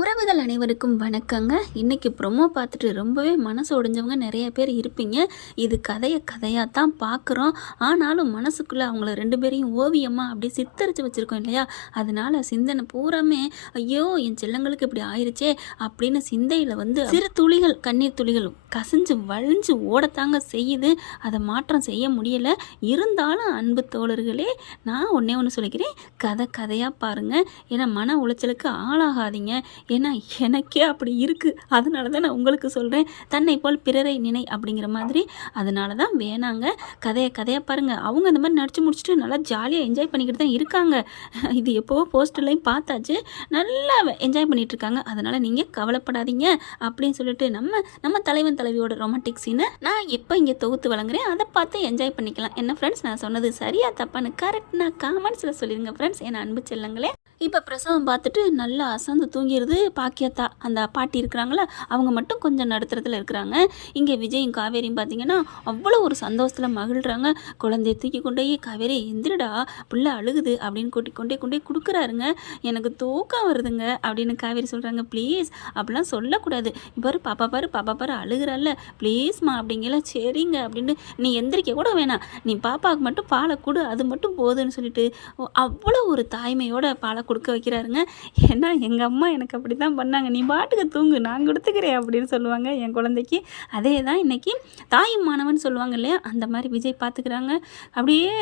உறவுகள் அனைவருக்கும் வணக்கங்க. இன்னைக்கு ப்ரொமோ பார்த்துட்டு ரொம்பவே மனசு உடைஞ்சவங்க நிறைய பேர் இருப்பீங்க. இது கதையாக தான் பார்க்குறோம். ஆனாலும் மனசுக்குள்ளே அவங்கள 2 பேரையும் ஓவியமாக அப்படியே சித்தரித்து வச்சுருக்கோம் இல்லையா? அதனால சிந்தனை பூராமே ஐயோ என் செல்லங்களுக்கு இப்படி ஆயிருச்சே அப்படின்னு சிந்தையில் வந்து சிறு துளிகள், கண்ணீர் துளிகள் கசிஞ்சு வழிஞ்சு ஓடத்தாங்க செய்யுது. அதை மாற்றம் செய்ய முடியலை. இருந்தாலும் அன்பு தோழர்களே, நான் ஒன்று சொல்லிக்கிறேன், கதையாக பாருங்கள். ஏன்னா மன உளைச்சலுக்கு ஆளாகாதீங்க. ஏன்னா எனக்கே அப்படி இருக்குது. அதனால தான் நான் உங்களுக்கு சொல்கிறேன், தன்னை போல் பிறரை நினை அப்படிங்கிற மாதிரி. அதனால தான் வேணாங்க, கதையாக பாருங்கள். அவங்க இந்த மாதிரி நடிச்சு முடிச்சுட்டு நல்லா ஜாலியாக என்ஜாய் பண்ணிக்கிட்டு தான் இருக்காங்க. இது எப்போவோ போஸ்டர்லையும் பார்த்தாச்சு, நல்லா என்ஜாய் பண்ணிகிட்டு இருக்காங்க. அதனால் நீங்கள் கவலைப்படாதீங்க அப்படின்னு சொல்லிட்டு நம்ம தலைவன் தலைவியோட ரொமான்டிக் சீனை நான் இப்போ இங்கே தொகுத்து வழங்குறேன். அதை பார்த்து என்ஜாய் பண்ணிக்கலாம். என்ன ஃப்ரெண்ட்ஸ், நான் சொன்னது சரியா தப்பான்னு கரெக்ட்னா காமெண்ட்ஸில் சொல்லிடுங்க ஃப்ரெண்ட்ஸ், என் அன்பு செல்லங்களே. இப்போ பிரசவம் பார்த்துட்டு நல்லா அசந்து தூங்கிடுது பாக்கியத்தா. அந்த பாட்டி இருக்கிறாங்களா, அவங்க மட்டும் கொஞ்சம் நடுத்தரத்தில் இருக்கிறாங்க. இங்கே விஜயும் காவேரியும் பார்த்தீங்கன்னா அவ்வளோ ஒரு சந்தோஷத்தில் மகிழ்கிறாங்க. குழந்தைய தூக்கி கொண்டே காவேரி எந்திரடா புள்ள அழுகுது அப்படின்னு கொண்டே கொடுக்குறாருங்க. எனக்கு தூக்கம் வருதுங்க அப்படின்னு காவேரி சொல்கிறாங்க. ப்ளீஸ் அப்படிலாம் சொல்லக்கூடாது, பாரு பாப்பா அழுகிறாள்ல, ப்ளீஸ்மா அப்படிங்கல. சரிங்க அப்படின்னு, நீ எந்திரிக்க கூட வேணாம், நீ பாப்பாவுக்கு மட்டும் பாலை கொடு, அது மட்டும் போதுன்னு சொல்லிட்டு அவ்வளோ ஒரு தாய்மையோட பாலை கொடுக்க வைக்கிறாருங்க. ஏன்னா எங்கள் அம்மா எனக்கு அப்படி தான் பண்ணாங்க, நீ பாட்டுக்கு தூங்கு நான் கொடுத்துக்கிறேன் அப்படின்னு சொல்லுவாங்க என் குழந்தைக்கு. அதே தான் இன்றைக்கி தாயும் மாணவன் சொல்லுவாங்க இல்லையா, அந்த மாதிரி விஜய் பார்த்துக்கிறாங்க. அப்படியே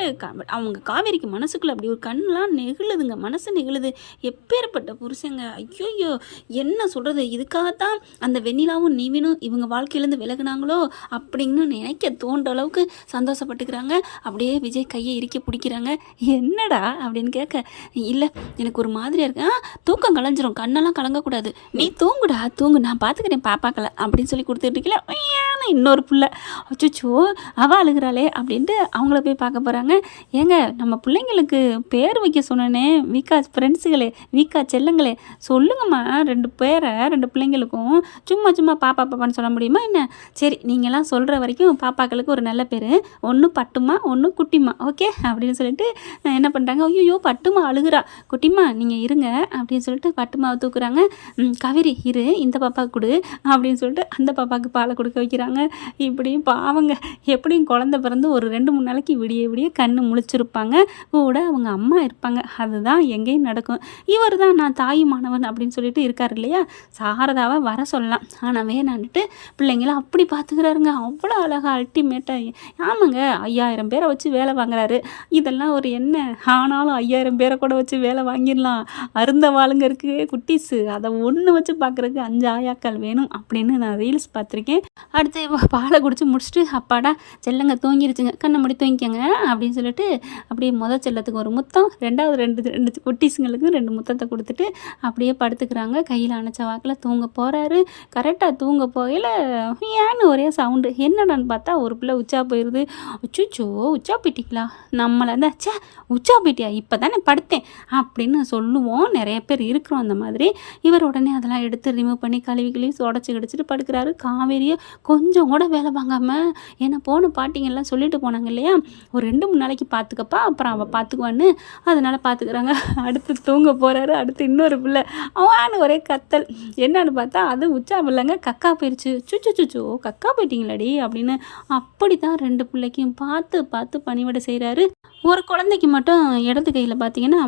அவங்க காவேரிக்கு மனசுக்குள்ளே அப்படி ஒரு கண்ணெலாம் நெகிழுதுங்க, மனசு நெகிழுது. எப்பேற்பட்ட புருஷங்க, ஐயோயோ என்ன சொல்கிறது. இதுக்காகத்தான் அந்த வெண்ணிலாவும் நீவினும் இவங்க வாழ்க்கையிலேருந்து விலகுனாங்களோ அப்படின்னு நினைக்க தோன்ற அளவுக்கு சந்தோஷப்பட்டுக்கிறாங்க. அப்படியே விஜய் கையை இறுக்கி பிடிக்கிறாங்க. என்னடா அப்படின்னு கேட்க, இல்லை எனக்கு ஒரு மாதிரியாக இருக்கு. தூக்கம் கலைஞ்சிரும், கண்ணெல்லாம் கலங்கக்கூடாது, நீ தூங்குடா தூங்கு, நான் பார்த்துக்கிறேன் பாப்பாக்களை அப்படின்னு சொல்லி கொடுத்துட்டுருக்கல. இன்னொரு பிள்ளை, அச்சோ அவள் அழுகிறாளே அப்படின்ட்டு அவங்கள போய் பார்க்க போகிறாங்க. ஏங்க நம்ம பிள்ளைங்களுக்கு பேர் வைக்க சொன்னேனே, வீக்கா ஃப்ரெண்ட்ஸுகளே, வீக்கா செல்லங்களே, சொல்லுங்கம்மா 2 பேரை 2 பிள்ளைங்களுக்கும். சும்மா பாப்பான்னு சொல்ல முடியுமா என்ன? சரி, நீங்கள்லாம் சொல்கிற வரைக்கும் பாப்பாக்களுக்கு ஒரு நல்ல பேர், ஒன்று பட்டுமா ஒன்று குட்டிமா, ஓகே அப்படின்னு சொல்லிட்டு என்ன பண்ணுறாங்க. ஐயோ பட்டுமா அழுகிறா, குட்டிமா நீங்கள் இருங்க அப்படின்னு சொல்லிட்டு பட்டுமாவை தூக்குறாங்க. காவேரி இரு, இந்த பாப்பாவுக்கு கொடு அப்படின்னு சொல்லிட்டு அந்த பாப்பாவுக்கு பாலை கொடுக்க வைக்கிறாங்க. இப்படி பாவங்க, எப்படியும் குழந்தை பிறந்து ஒரு 2-3 நாளைக்கு விடிய கண்ணு முழிச்சிருப்பாங்க, கூட அவங்க அம்மா இருப்பாங்க. அதுதான் எங்கேயும் நடக்கும். இவர் தான் நான் தாயுமானவன் அப்படின்னு சொல்லிட்டு இருக்கார் இல்லையா, சாரதாவை வர சொல்லலாம், ஆனால் வேணான்ட்டு பிள்ளைங்களாம் அப்படி பார்த்துக்கிறாருங்க. அவ்வளோ அழகாக அல்டிமேட்டாக. ஆமாங்க, 5000 பேரை வச்சு வேலை வாங்குறாரு. இதெல்லாம் ஒரு என்ன, ஆனாலும் 5000 பேரை கூட வச்சு வேலை வாங்கிடலாம். அருந்த வாளுங்க இருக்குது குட்டீஸு, அதை ஒன்று வச்சு பார்க்குறதுக்கு 5 ஆயாக்கள் வேணும் அப்படின்னு நான் ரீல்ஸ் பார்த்துருக்கேன். அடுத்து பாலை குடிச்சு முடிச்சுட்டு அப்பாடா செல்லங்க தூங்கிருச்சுங்க, கண்ணை மூடி தூங்கிக்கங்க அப்படின்னு சொல்லிட்டு அப்படியே செல்லத்துக்கு ஒரு முத்தம், ரெண்டாவது ரெண்டு குட்டீஸுங்களுக்கு 2 முத்தத்தை கொடுத்துட்டு அப்படியே படுத்துக்கிறாங்க. கையில் அணைச்ச வாக்கில் தூங்க போகிறாரு. கரெக்டாக தூங்க போகையில் ஏன்னு ஒரே சவுண்டு. என்னடான்னு பார்த்தா ஒரு பிள்ளை உச்சா போயிடுது. அச்சோ உச்சா போயிட்டீங்களா, நம்மளை தான் சே உச்சா போயிட்டியா, இப்போ தானே படுத்தேன் அப்படின்னு சொல்லுவோம். நிறைய பேர் இருக்கிறோம் அந்த மாதிரி. இவர் உடனே அதெல்லாம் எடுத்து ரிமூவ் பண்ணி கழுவி உடச்சி கிடச்சிட்டு படுக்கிறாரு. காவேரியை கொஞ்சம் கூட வேலை வாங்காமல், ஏன்னா போன பாட்டிங்கெல்லாம் சொல்லிட்டு போனாங்க இல்லையா, ஒரு 2-3 நாளைக்கு பார்த்துக்கப்பா, அப்புறம் அவள் பார்த்துக்குவான்னு, அதனால் பார்த்துக்கிறாங்க. அடுத்து தூங்க போகிறாரு. அடுத்து இன்னொரு பிள்ளை அவனு ஒரே கத்தல். என்னன்னு பார்த்தா அது உச்சா பிள்ளைங்க கக்கா போயிடுச்சு. சுச்சோ கக்கா போயிட்டீங்களாடி அப்படின்னு. அப்படி தான் 2 பிள்ளைக்கும் பார்த்து பணிவிடை செய்கிறாரு. ஒரு குழந்தைக்கு மட்டும் இடது கையில் பார்த்தீங்கன்னா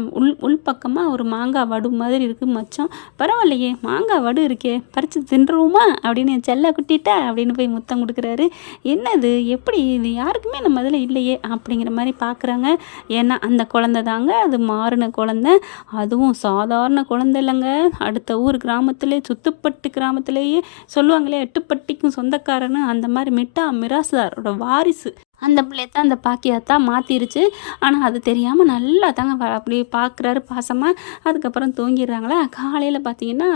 உள் பக்கமாக ஒரு மாங்காய் வடு மாதிரி இருக்குது. மச்சம் பரவாயில்லையே, மாங்காய் வடு இருக்கே, பறித்து தின்றுவோமா அப்படின்னு செல்ல குட்டிட்டா அப்படின்னு போய் முத்தம் கொடுக்குறாரு. என்னது, எப்படி இது யாருக்குமே நம்ம அதில் இல்லையே அப்படிங்கிற மாதிரி பார்க்குறாங்க. ஏன்னா அந்த குழந்தை தாங்க அது மாறின குழந்தை. அதுவும் சாதாரண குழந்தை இல்லைங்க. அடுத்த ஊர் கிராமத்திலே, சுத்துப்பட்டு கிராமத்திலேயே சொல்லுவாங்களே, எட்டுப்பட்டிக்கும் சொந்தக்காரன்னு, அந்த மாதிரி மிட்டா மிராஸ்தாரோட வாரிசு. அந்த பிள்ளைய தான் அந்த பாக்கியத்தா மாற்றிருச்சு. ஆனால் அது தெரியாமல் நல்லா தாங்க அப்படியே பார்க்குறாரு பாசமாக. அதுக்கப்புறம் தூங்கிடுறாங்களா. காலையில் பார்த்தீங்கன்னா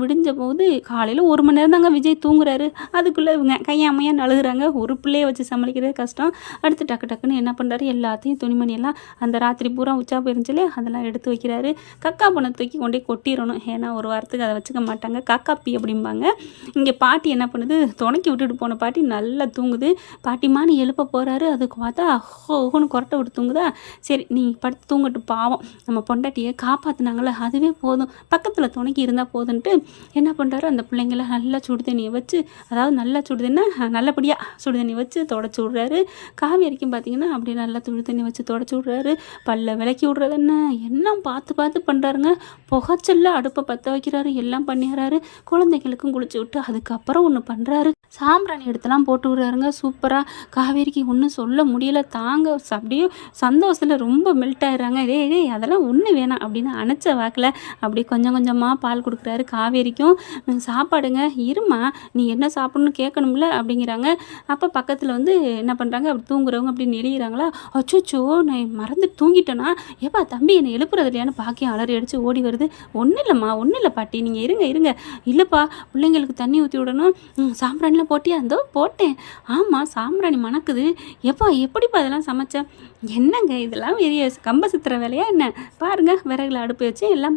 விடிஞ்ச போது காலையில் 1 மணி நேரம் தாங்க விஜய் தூங்குறாரு. அதுக்குள்ளே இவங்க கையாமையாக அழுகுறாங்க. ஒரு பிள்ளையை வச்சு சமாளிக்கிறதே கஷ்டம். அடுத்து டக்குன்னு என்ன பண்ணுறாரு, எல்லாத்தையும் துணிமணியெல்லாம் அந்த ராத்திரி பூரா உச்சா போயிருந்துச்சுலே அதெல்லாம் எடுத்து வைக்கிறாரு. கக்கா பொண்ணை தூக்கி கொண்டே கொட்டிடணும். ஏன்னா ஒரு வாரத்துக்கு அதை வச்சுக்க மாட்டாங்க, காக்காப்பி அப்படிம்பாங்க. இங்கே பாட்டி என்ன பண்ணுது, துணைக்கி விட்டுட்டு போன பாட்டி நல்லா தூங்குது. பாட்டிமான்னு எழுப்ப போகிறாரு. அதுக்கு பார்த்தா ஓஹோன்னு கொரட்டை விட்டு தூங்குதா. சரி நீ படுத்து தூங்கட்டும் பாவம், நம்ம பொண்டாட்டியை காப்பாற்றினாங்களே அதுவே போதும், பக்கத்தில் துணைக்கி இருந்தால் போதுன்ட்டு என்ன பண்ணுறாரு, அந்த பிள்ளைங்கள நல்லா சுடு தண்ணியை வச்சு, அதாவது நல்லா சுடு தண்ணி நல்லபடியாக சுடு தண்ணி வச்சு தொடச்சி விட்றாரு. காவேரிக்கும் பார்த்தீங்கன்னா அப்படி நல்லா சுடு தண்ணி வச்சு தொடச்சி விட்றாரு. பல்ல விளக்கி விட்றது எல்லாம் பார்த்து பார்த்து பண்ணுறாருங்க. புகைச்சல்ல அடுப்பை பற்ற வைக்கிறாரு, எல்லாம் பண்ணிடுறாரு. குழந்தைங்களுக்கும் குளிச்சு விட்டு அதுக்கப்புறம் ஒன்று பண்ணுறாரு, சாம்பிராணி எடுத்துலாம் போட்டு விடுறாருங்க. சூப்பராக காவேரிக்கு ஒன்றும் சொல்ல முடியல, தாங்க அப்படியே சந்தோஷத்தில் ரொம்ப மெல்ட் ஆயிடுறாங்க. டேய் அதெல்லாம் ஒன்று வேணாம் அப்படின்னு அணைச்ச வாக்கில் அப்படி கொஞ்சம் கொஞ்சமாக பால் கொடுக்குறாரு காவேரிக்கும். சாப்பாடுங்க இருமா, நீ என்ன சாப்பிட்ணுன்னு கேட்கணும்ல அப்படிங்கிறாங்க. அப்போ பக்கத்தில் வந்து என்ன பண்ணுறாங்க, அப்படி தூங்குறவங்க அப்படி நெளிகிறாங்களா. அச்சோச்சோ நான் மறந்து தூங்கிட்டேனா, ஏப்பா தம்பி என்னை எழுப்புறது இல்லையான்னு பாக்கியம் அலறி அடித்து ஓடி வருது. ஒன்றும் இல்லைம்மா ஒன்றும் இல்லை பாட்டி, நீங்கள் இருங்க. இல்லைப்பா பிள்ளைங்களுக்கு தண்ணி ஊற்றி விடணும். சாம்பிராணிலாம் போட்டியா? இருந்தோ போட்டேன். ஆமாம் சாம்பிராணி மணக்குது. எப்பா எப்படிப்பா இதெல்லாம் சமைச்சேன்? என்னங்க இதெல்லாம் பெரிய கம்ப சுத்துற வேலையா என்ன? பாருங்க விறகுல அடுப்பு வச்சு எல்லாம்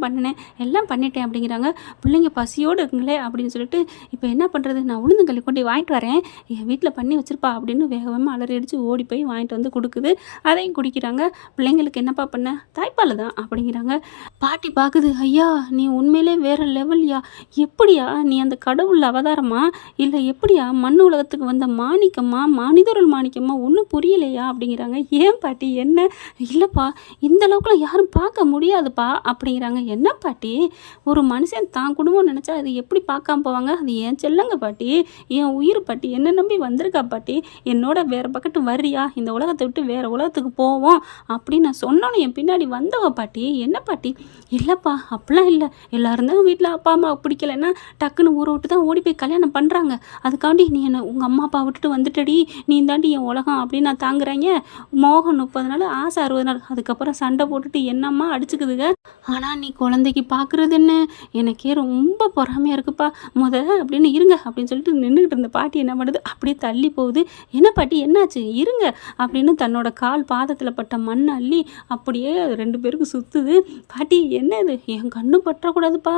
பண்ணிட்டேன் அப்படிங்கிறாங்க. பிள்ளைங்க பசியோடு இருக்குங்களே அப்படின்னு சொல்லிட்டு இப்போ என்ன பண்ணுறது, நான் உளுந்தங்களி கொண்டு வாங்கிட்டு வரேன், என் வீட்டில் பண்ணி வச்சிருப்பா அப்படின்னு வேகமாக அலறி அடித்து ஓடி போய் வாங்கிட்டு வந்து கொடுக்குது. அதையும் குடிக்கிறாங்க. பிள்ளைங்களுக்கு என்னப்பா பண்ண, தாய்ப்பால் தான் அப்படிங்கிறாங்க. பாட்டி பார்க்குது, ஐயா நீ உண்மையிலே வேற லெவல்யா, எப்படியா நீ அந்த கடவுள் அவதாரமா இல்லை எப்படியா மண் உலகத்துக்கு வந்த மாணிக்கமா, மனிதருள் மாணிக்கமா, ஒன்றும் புரியலையா அப்படிங்கிறாங்க. ஏன் பாட்டி என்ன? இல்லைப்பா இந்த அளவுக்குலாம் யாரும் பார்க்க முடியாதுப்பா அப்படிங்கிறாங்க. என்ன பாட்டி, ஒரு மனுஷன் தான் குடும்பம் நினச்சா அது எப்படி பார்க்காம போவாங்க? அது ஏன் செல்லங்க பாட்டி, என் உயிர் பாட்டி, என்ன நம்பி வந்திருக்கா பாட்டி, என்னோட வேறு பக்கத்து வர்றியா, இந்த உலகத்தை விட்டு வேறு உலகத்துக்கு போவோம் அப்படின்னு நான் சொன்னோன்னு என் பின்னாடி வந்தவ பாட்டி. என்ன பாட்டி? இல்லைப்பா அப்படிலாம் இல்லை, எல்லாரும் தான் வீட்டில் அப்பா அம்மா பிடிக்கலைன்னா டக்குன்னு ஊரை விட்டு தான் ஓடி போய் கல்யாணம் பண்ணுறாங்க. அதுக்காண்டி நீ என்ன உங்கள் அம்மா அப்பா விட்டுட்டு வந்துட்டடி, நீ தாண்டி என் உலகம் அப்படின்னு நான் தாங்குறாங்க. மோகம் 30 நாள், ஆசை 60 நாள், அதுக்கப்புறம் சண்டை போட்டுட்டு என்னம்மா அடிச்சுக்குதுங்க. ஆனால் நீ குழந்தைக்கு பார்க்குறது என்ன, எனக்கே ரொம்ப பொறாமையாக இருக்குப்பா அப்படின்னு இருங்க அப்படின்னு சொல்லிட்டு நின்றுக்கிட்டு இருந்த பாட்டி என்ன பண்ணுது, அப்படியே தள்ளி போகுது. என்ன பாட்டி என்னாச்சு, இருங்க அப்படின்னு தன்னோட கால் பாதத்தில் பட்ட மண் அள்ளி அப்படியே 2 பேருக்கு சுற்றுது. பாட்டி என்ன இது, என் கண்ணு பற்றக்கூடாதுப்பா,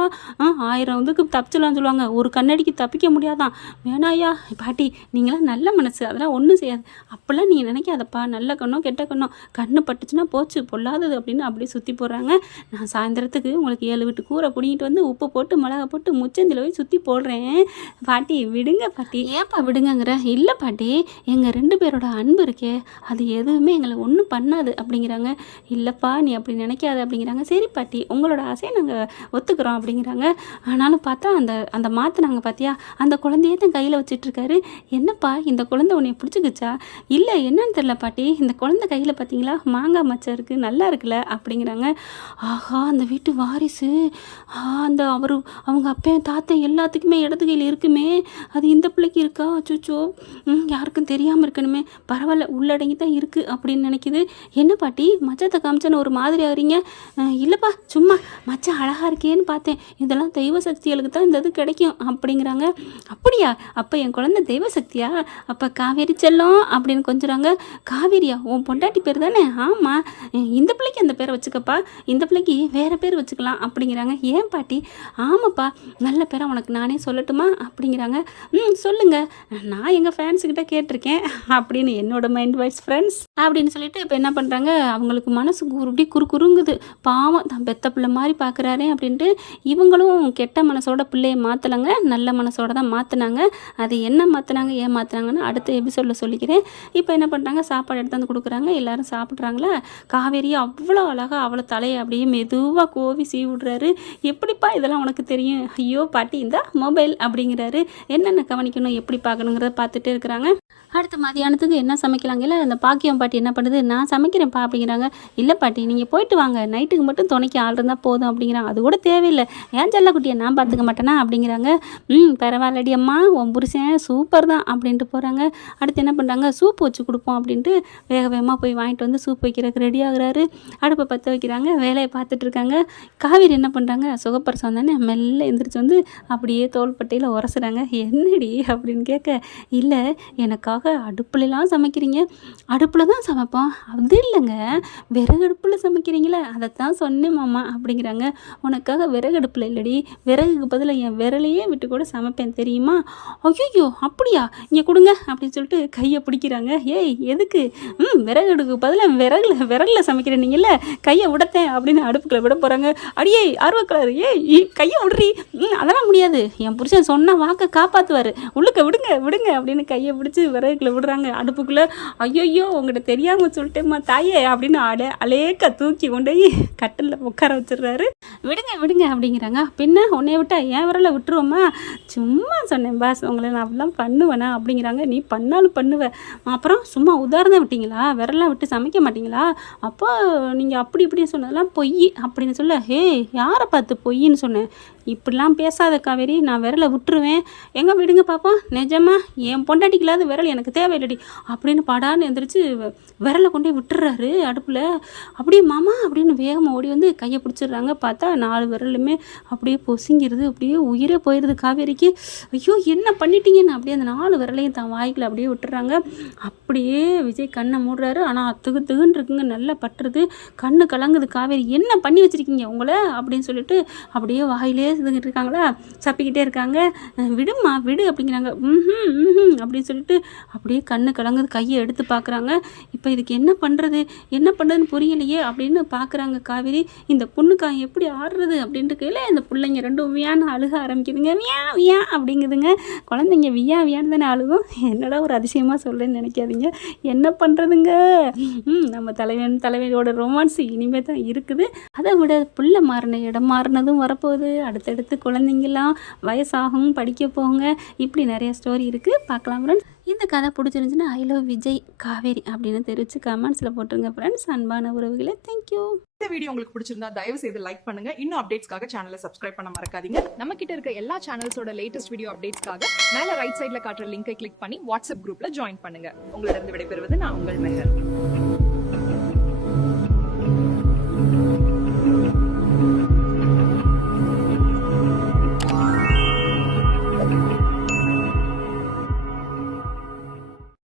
1000 இதுக்கு தப்பிச்சலாம்னு சொல்லுவாங்க, ஒரு கண்ணடிக்கு தப்பிக்க முடியாதான். வேணாயா பாட்டி, நீங்களாம் நல்ல மனசு, அதெல்லாம் ஒன்றும் செய்யாது, அப்படிலாம் நீங்கள் நினைக்காதப்பா, நல்ல கண்ணோ கெட்ட கண்ணோ, கண்ணு பட்டுச்சுன்னா போச்சு பொல்லாதது அப்படின்னு அப்படியே சுற்றி போடுறாங்க. நான் சாயந்தரத்துக்கு உங்களுக்கு 7 வீட்டு கூரை பிடிங்கிட்டு வந்து உப்பு போட்டு மிளகா போட்டு முச்சந்தில் போய் சுற்றி போடுறேன். பாட்டி விடுங்க பாட்டி. ஏன்ப்பா விடுங்கங்கிற? இல்லை பாட்டி, எங்கள் 2 பேரோட அன்பு இருக்கே அது எதுவுமே எங்களை ஒன்றும் பண்ணாது அப்படிங்கிறாங்க. இல்லைப்பா நீ அப்படி நினைக்காத அப்படிங்கிறாங்க. சரி பாட்டி உங்களோட ஆசையை நாங்கள் ஒத்துக்கிறோம் அப்படிங்கிறாங்க. ஆனாலும் பார்த்தா அந்த மாற்றினாங்க பார்த்தியா, அந்த குழந்தையே தான் கையில் வச்சிட்ருக்காரு. என்னப்பா இந்த குழந்தை உன்னை பிடிச்சிக்கிச்சா? இல்லை என்னன்னு தெரில பாட்டி, இந்த குழந்தை கையில் பார்த்தீங்களா மாங்காய் மச்சம் இருக்குது, நல்லா இருக்குல்ல அப்படிங்கிறாங்க. ஆஹா அந்த வீட்டு வாரிசு, அந்த அவங்க அப்பன் தாத்தன் எல்லாத்துக்குமே இடது கையில் இருக்குமே, அது இந்த பிள்ளைக்கு இருக்கா? அச்சோ யாருக்கும் தெரியாமல் இருக்கணுமே, பரவாயில்ல உள்ளடங்கி தான் இருக்குது அப்படின்னு நினைக்கிது. என்ன பாட்டி மச்சத்தை காமிச்சேன்னு ஒரு மாதிரி ஆகிறீங்க? இல்லைப்பா சும்மா மச்சம் அழகாக இருக்கேன்னு பார்த்தேன், இதெல்லாம் தெய்வ சக்திகளுக்கு தான் இந்த இது கிடைக்கும் அப்படிங்கிறாங்க. அப்படியா, அப்போ என் குழந்தை தெய்வ சக்தியா? அப்போ காவேரி செல்லம் அப்படின்னு கொஞ்சுறாங்க. காவேரியா உன் பொண்டாட்டி பேர் தானே? ஆமாம், இந்த பிள்ளைக்கு அந்த பேரை வச்சுக்கப்பா, இந்த பிள்ளைக்கு வேறு பேர் வச்சுக்கலாம் அப்படிங்கிறாங்க. ஏன் பாட்டி? ஆமாப்பா நல்ல பேரை உனக்கு நானே சொல்லட்டுமா அப்படிங்கிறாங்க. சொல்லுங்கள், நான் எங்கள் ஃபேன்ஸுக்கிட்ட கேட்டிருக்கேன் அப்படின்னு என்னோட மைண்ட் வாய்ஸ் ஃப்ரெண்ட்ஸ் அப்படின்னு சொல்லிட்டு இப்போ என்ன பண்ணுறாங்க, அவங்களுக்கு மனசு இப்படி குறுங்குது. பாவம் தான் பெத்த பிள்ளை மாதிரி பார்க்குறாரே அப்படின்ட்டு இவங்களும் கெட்ட மனசோட பிள்ளையை மாற்றலைங்க, நல்ல மனசோட தான் மாற்றினாங்க. அது என்ன மாற்றினாங்க ஏன் மாற்றினாங்கன்னு அடுத்த எபிசோடில் சொல்லிக்கிறேன். இப்போ என்ன பண்ணுறாங்க, சாப்பாடு எடுத்து வந்து கொடுக்குறாங்க, எல்லோரும் சாப்பிட்றாங்களா. காவேரி அவ்வளோ அழகாக அவளை தலையை அப்படியே மெதுவாக கோவி சீவி விடுறாரு. எப்படிப்பா இதெல்லாம் உனக்கு தெரியும்? ஐயோ பாட்டி இந்த மொபைல் அப்படிங்கிறாரு. என்னென்ன கவனிக்கணும் எப்படி பார்க்கணுங்கிறத பார்த்துட்டே இருக்கிறாங்க. அடுத்து மதியானத்துக்கு என்ன சமைக்கலாங்கல்ல, அந்த பாக்கியம் பாட்டி என்ன பண்ணுது, நான் சமைக்கிறேன்ப்பா அப்படிங்கிறாங்க. இல்லை பாட்டி நீங்கள் போயிட்டு வாங்க, நைட்டுக்கு மட்டும் துணைக்கு ஆள் இருந்தால் போதும் அப்படிங்கிறாங்க. அது கூட தேவையில்லை, ஏன் செல்லக்குட்டியை நான் பார்த்துக்க மாட்டேனா அப்படிங்கிறாங்க. பரவாயில்லடி அம்மா உன் புருஷன் சூப்பர் தான் அப்படின்ட்டு போகிறாங்க. அடுத்து என்ன பண்ணுறாங்க, சூப் வச்சு கொடுப்போம் அப்படின்ட்டு வேகமாக போய் வாங்கிட்டு வந்து சூப் வைக்கிறதுக்கு ரெடி ஆகுறாரு. அடுப்பை பற்ற வைக்கிறாங்க, வேலையை பார்த்துட்டு இருக்காங்க. காவேரி என்ன பண்ணுறாங்க, சுகப்பிரசவம் தானே, மெல்ல எந்திரிச்சு வந்து அப்படியே தோள்பட்டையில் உரசுறாங்க. என்னடி அப்படின்னு கேட்க, இல்லை எனக்காக அடுப்புலலாம் சமைக்கிறீங்க. அடுப்பில் தான் சமைப்போம், அது இல்லைங்க விறகடுப்பில் சமைக்கிறீங்களே அதைத்தான் சொன்னேன் மாமா அப்படிங்கிறாங்க. உனக்காக விறகடுப்பில் இல்லடி, விறகுக்கு பதிலாக என் விரலையே விட்டு கூட சமைப்பேன் தெரியுமா? ஐயோ அப்படியா, இங்கே கொடுங்க அப்படின்னு சொல்லிட்டு கையை கையை பிடிக்கிறாங்க. ஏய் எதுக்கு? விறகு அடுக்கு பதிலாக விறகுல சமைக்கிற நீங்கள்ல, கையை விடத்தேன் அப்படின்னு அடுப்புக்குள்ள விட போகிறாங்க. அடியே ஆர்வக்கலர், ஏய் கையை விடுறி. அதெல்லாம் முடியாது, என் புருஷன் சொன்ன வாக்கை காப்பாற்றுவார், உள்ளுக்க விடுங்க விடுங்க அப்படின்னு கையை பிடிச்சி விறகுக்குள்ள விடுறாங்க அடுப்புக்குள்ளே. ஐயோ உங்கள்கிட்ட தெரியாமல் சொல்லிட்டேம்மா தாயே அப்படின்னு அலேக்க தூக்கி கொண்டு போய் கட்டிலில் உட்கார வச்சிடுறாரு. விடுங்க விடுங்க அப்படிங்கிறாங்க. பின்ன உன்னைய விட்டா என் விரலை விட்டுருவோம்மா, சும்மா சொன்னேன் பாஸ், உங்களை நான் அப்படிலாம் பண்ணுவேனா அப்படிங்கிறாங்க. நீ பண்ணாலும் பண்ணுவேன், அப்புறம் சும்மா உதாரணம் விட்டீங்களா, விரலாம் விட்டு சமைக்க மாட்டீங்களா, அப்போ நீங்கள் அப்படி இப்படின்னு சொன்னதெல்லாம் பொய் அப்படின்னு சொல்ல. ஹே யாரை பார்த்து பொய்ன்னு சொன்னேன், இப்படிலாம் பேசாத காவேரி, நான் விரலை விட்டுருவேன். எங்கே விடுங்க பார்ப்போம், நிஜமா என் பொண்டாட்டிக்கலாத விரல் எனக்கு தேவையில்லடி அப்படின்னு படான்னு எந்திரிச்சு விரலை கொண்டு போய் விட்டுறாரு அடுப்பில். அப்படியே மாமா அப்படின்னு வேகமாக ஓடி வந்து கையை பிடிச்சிடுறாங்க. பார்த்தா 4 விரலுமே அப்படியே பொசுங்கிடுது, அப்படியே உயிரே போயிடுது காவேரிக்கு. ஐயோ என்ன பண்ணிட்டீங்கன்னு அப்படியே அந்த 4 விரலையும் தான் வாய்க்கில் அப்படியே விட்டுறாங்க. அப்படியே விஜய் கண்ணை மூடுறாரு. ஆனால் திகுன்னு இருக்குங்க, நல்லா பட்டுருது, கண்ணு கலங்குது. காவேரி என்ன பண்ணி வச்சுருக்கீங்க உங்களை அப்படின்னு சொல்லிட்டு அப்படியே வாயிலே இதுங்கிட்டு இருக்காங்களா, சப்பிக்கிட்டே இருக்காங்க. விடுமா விடு அப்படிங்கிறாங்க. அப்படின்னு சொல்லிட்டு அப்படியே கண்ணு கலங்குது, கையை எடுத்து பார்க்குறாங்க. இப்போ இதுக்கு என்ன பண்ணுறதுன்னு புரியலையே அப்படின்னு பார்க்குறாங்க காவேரி. இந்த பொண்ணுக்கா எப்படி ஆடுறது அப்படின்ட்டு கையில் இந்த பிள்ளைங்க ரெண்டும் வியான்னு அழுக ஆரம்பிக்குதுங்க. வியா அப்படிங்குதுங்க. குழந்தைங்க வியான்னு தானே அழுகும். என்னடா ஒரு அதிசயமாக சொல்கிறேன்னு நினைக்காதீங்க. என்ன பண்ணுறதுங்க, நம்ம தலைவனோட ரொமான்ஸ் இனிமேல் தான் இருக்குது. அதை விட பிள்ளை மாறின இடம் மாறினதும் வரப்போகுது. அடுத்தடுத்து குழந்தைங்களாம் வயசாகும், படிக்க போங்க, இப்படி நிறைய ஸ்டோரி இருக்குது, பார்க்கலாம் ஃப்ரெண்ட்ஸ். இந்த கதை பிடிச்சிருந்துச்சுன்னா ஐ லவ் விஜய் காவேரி அப்படின்னு தெரிவித்து கமெண்ட்ஸில் போட்டுருங்க ஃப்ரெண்ட்ஸ். அன்பான உறவுகளே, தேங்க்யூ. இந்த வீடியோ உங்களுக்கு பிடிச்சிருந்தா தயவு செய்து லைக் பண்ணுங்க. இன்னும் அப்டேட்ஸ்க்காக சேனலை சப்ஸ்கிரைப் பண்ண மறக்காதீங்க. நம்ம கிட்ட இருக்க எல்லா சேனல்ஸோட லேட்டஸ்ட் வீடியோ அப்டேட்ஸ்க்காக மேல ரைட் சைடுல காட்டுற லிங்கை கிளிக் பண்ணி வாட்ஸ்அப் குரூப்ல ஜாயின் பண்ணுங்க. உங்களிடம் விடைபெறுவது நான் உங்கள் மெஹர்.